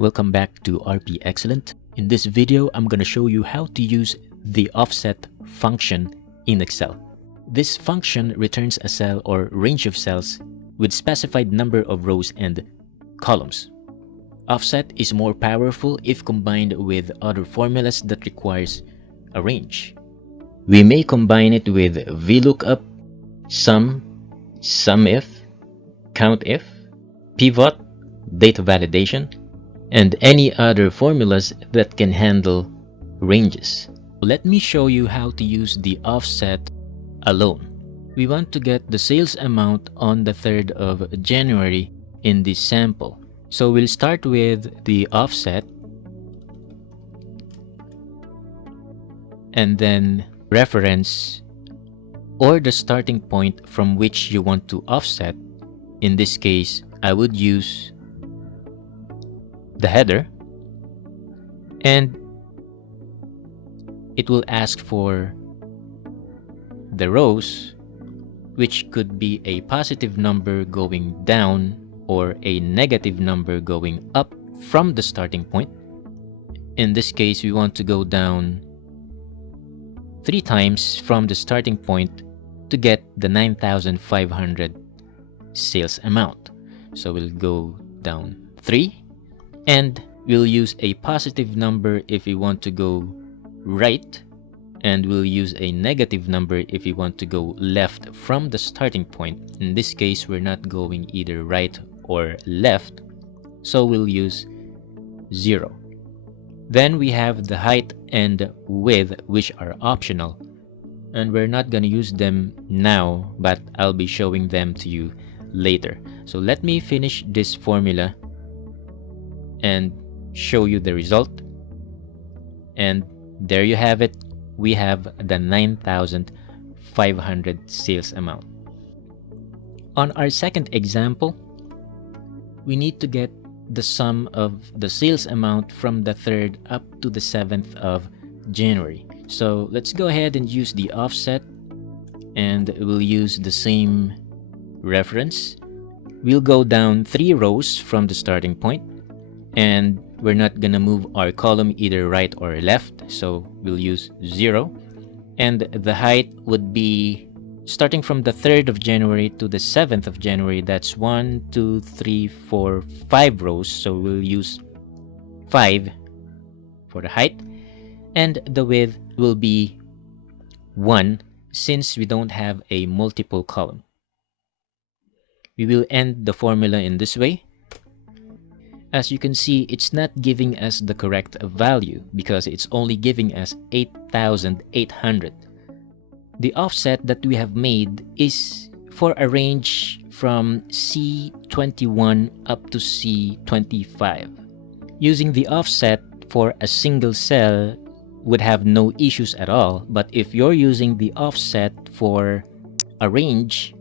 Welcome back to RP Excellent. In this video, I'm going to show you how to use the offset function in Excel. This function returns a cell or range of cells with specified number of rows and columns. Offset is more powerful if combined with other formulas that requires a range. We may combine it with Vlookup, SUMIF, COUNTIF, pivot, data validation, and any other formulas that can handle ranges. Let me show you how to use the offset alone. We want to get the sales amount on the 3rd of January in this sample. So we'll start with the offset and then reference or the starting point from which you want to offset. In this case, I would use the header, and it will ask for the rows, which could be a positive number going down or a negative number going up from the starting point. In this case, we want to go down 3 times from the starting point to get the 9,500 sales amount. So we'll go down 3, and we'll use a positive number if we want to go right, and we'll use a negative number if we want to go left from the starting point. In this case, we're not going either right or left, so we'll use 0. Then we have the height and width, which are optional, and we're not going to use them now, but I'll be showing them to you later. So let me finish this formula and show you the result. And there you have it. We have the 9,500 sales amount. On our second example, we need to get the sum of the sales amount from the 3rd up to the 7th of January. So let's go ahead and use the offset, and we'll use the same reference. We'll go down 3 rows from the starting point, and we're not gonna move our column either right or left, so we'll use 0. And the height would be starting from the 3rd of January to the 7th of January. That's 1, 2, 3, 4, 5 rows, so we'll use 5 for the height. And the width will be 1 since we don't have a multiple column. We will end the formula in this way. As you can see, it's not giving us the correct value because it's only giving us 8,800. The offset that we have made is for a range from C21 up to C25. Using the offset for a single cell would have no issues at all, but if you're using the offset for a range,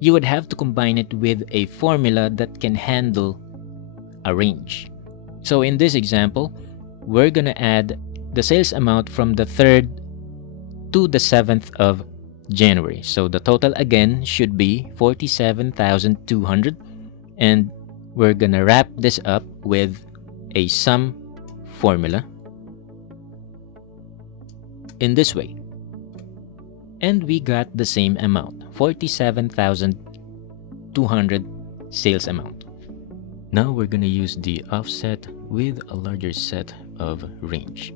you would have to combine it with a formula that can handle a range. So in this example, we're gonna add the sales amount from the 3rd to the 7th of January. So the total again should be 47,200, and we're gonna wrap this up with a sum formula in this way, and we got the same amount, 47,200 sales amount. Now we're gonna use the offset with a larger set of range.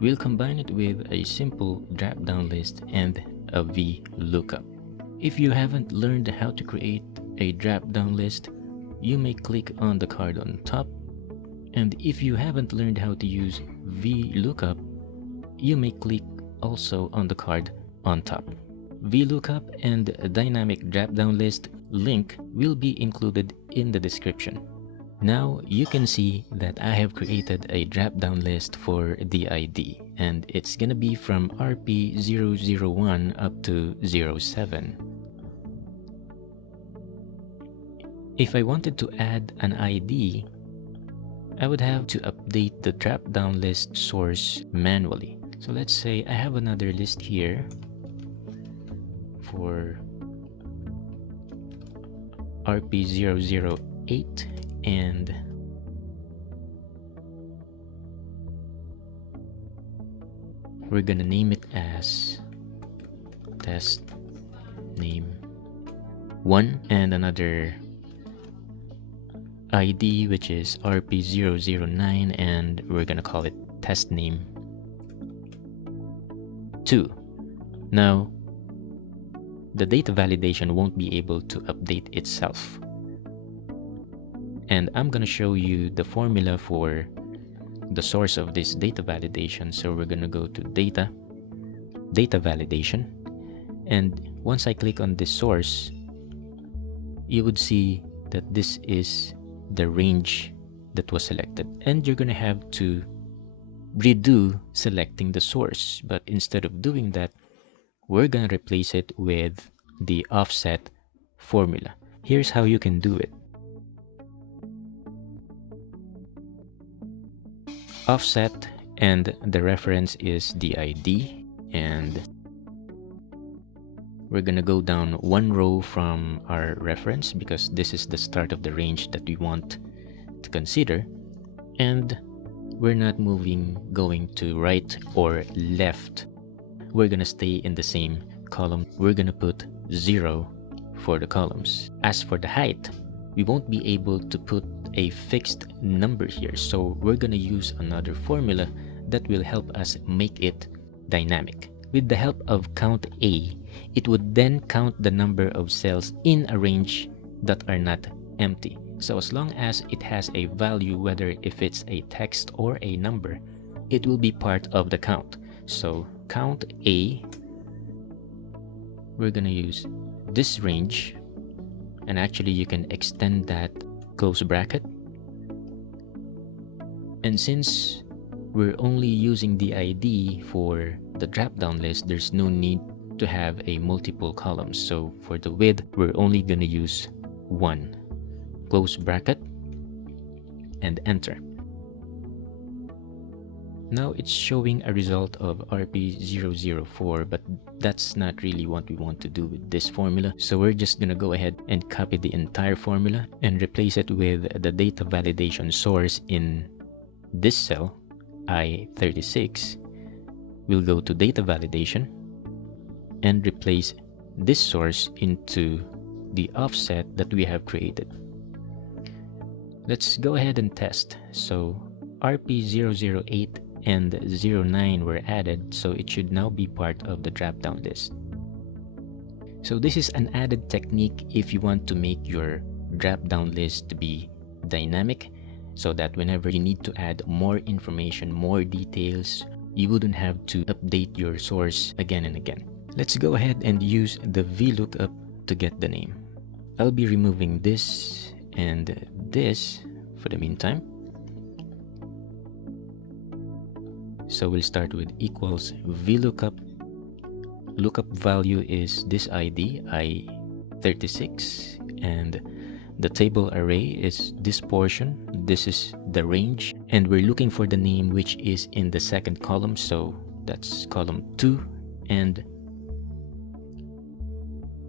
We'll combine it with a simple drop-down list and a Vlookup. If you haven't learned how to create a drop-down list, you may click on the card on top. And if you haven't learned how to use Vlookup, you may click also on the card on top. Vlookup and dynamic drop-down list link will be included in the description. Now you can see that I have created a drop-down list for the ID, and it's gonna be from RP001 up to 07. If I wanted to add an ID, I would have to update the drop-down list source manually. So let's say I have another list here for RP008, and we're gonna name it as test name 1 and another ID which is RP009, and we're gonna call it test name 2. Now the data validation won't be able to update itself, and I'm gonna show you the formula for the source of this data validation. So we're gonna go to data validation, and once I click on this source, you would see that this is the range that was selected, and you're gonna have to redo selecting the source. But instead of doing that, we're gonna replace it with the offset formula. Here's how you can do it. Offset, and the reference is the ID, and we're gonna go down one row from our reference because this is the start of the range that we want to consider, and we're not going to right or left. We're gonna stay in the same column. We're gonna put 0 for the columns. As for the height, we won't be able to put a fixed number here, so we're gonna use another formula that will help us make it dynamic. With the help of count A, it would then count the number of cells in a range that are not empty. So as long as it has a value, whether if it's a text or a number, it will be part of the count. So count A, we're gonna use this range, and actually you can extend that close bracket. And since we're only using the ID for the drop-down list, there's no need to have a multiple columns. So for the width, we're only gonna use 1, close bracket, and enter. Now it's showing a result of RP004, but that's not really what we want to do with this formula. So we're just gonna go ahead and copy the entire formula and replace it with the data validation source in this cell, I36. We'll go to data validation and replace this source into the offset that we have created. Let's go ahead and test. So RP008 and 09 were added, so it should now be part of the drop-down list. So this is an added technique if you want to make your drop-down list to be dynamic, so that whenever you need to add more information, more details, you wouldn't have to update your source again and again. Let's go ahead and use the Vlookup to get the name. I'll be removing this and this for the meantime. So we'll start with equals Vlookup. Lookup value is this ID, I36, and the table array is this portion. This is the range, and we're looking for the name which is in the second column, so that's column 2, and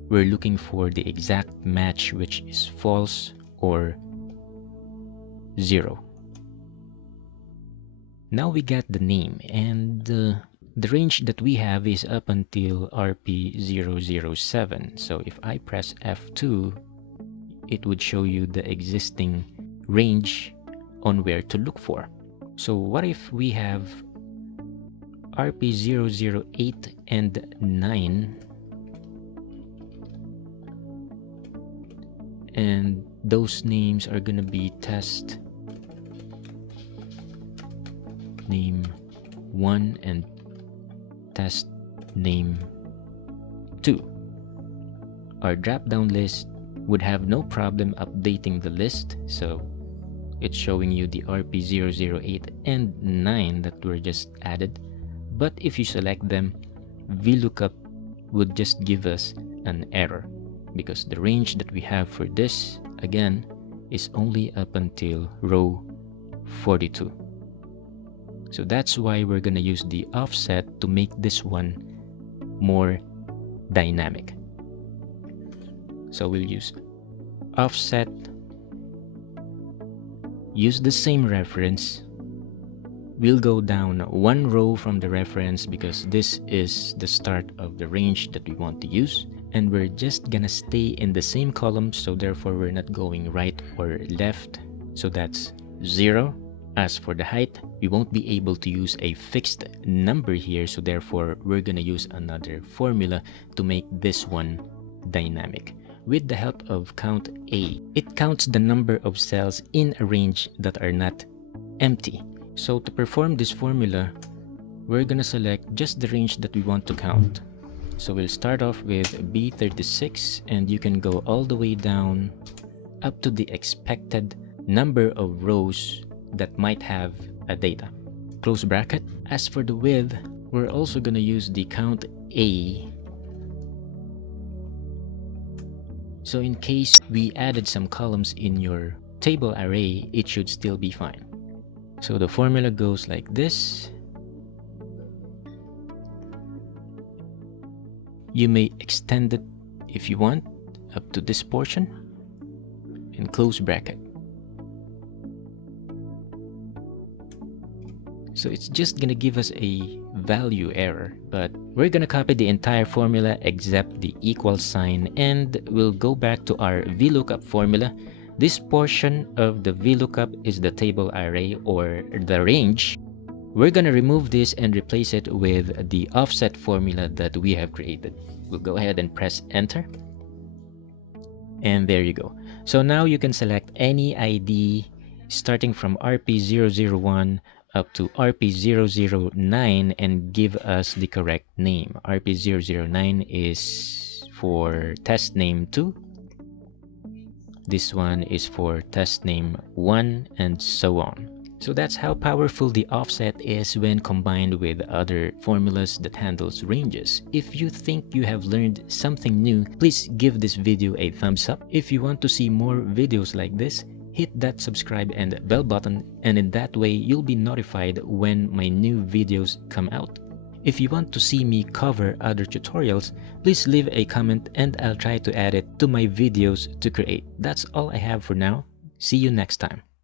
we're looking for the exact match, which is false or 0. Now we got the name, and the range that we have is up until RP007. So if I press F2, it would show you the existing range on where to look for. So what if we have RP008 and 9, and those names are gonna be test name 1 and test name 2. Our drop-down list would have no problem updating the list, so it's showing you the RP008 and 9 that were just added. But if you select them, Vlookup would just give us an error because the range that we have for this, again, is only up until row 42. So that's why we're gonna use the offset to make this one more dynamic. So we'll use offset, use the same reference, we'll go down one row from the reference because this is the start of the range that we want to use. And we're just gonna stay in the same column, so therefore we're not going right or left. So that's 0. As for the height, we won't be able to use a fixed number here, so therefore we're gonna use another formula to make this one dynamic. With the help of count A, it counts the number of cells in a range that are not empty. So to perform this formula, we're gonna select just the range that we want to count. So we'll start off with B36, and you can go all the way down up to the expected number of rows that might have a data. Close bracket. As for the width, we're also gonna use the count A. So in case we added some columns in your table array, it should still be fine. So the formula goes like this. You may extend it if you want up to this portion, and close bracket. So it's just gonna give us a value error, but we're gonna copy the entire formula except the equal sign, and we'll go back to our Vlookup formula. This portion of the Vlookup is the table array or the range. We're gonna remove this and replace it with the offset formula that we have created. We'll go ahead and press enter. And there you go. So now you can select any ID starting from RP001 up to RP009 and give us the correct name. RP009 is for test name 2. This one is for test name 1, and so on. So that's how powerful the offset is when combined with other formulas that handles ranges. If you think you have learned something new, please give this video a thumbs up. If you want to see more videos like this, hit that subscribe and bell button, and in that way you'll be notified when my new videos come out. If you want to see me cover other tutorials, please leave a comment and I'll try to add it to my videos to create. That's all I have for now. See you next time.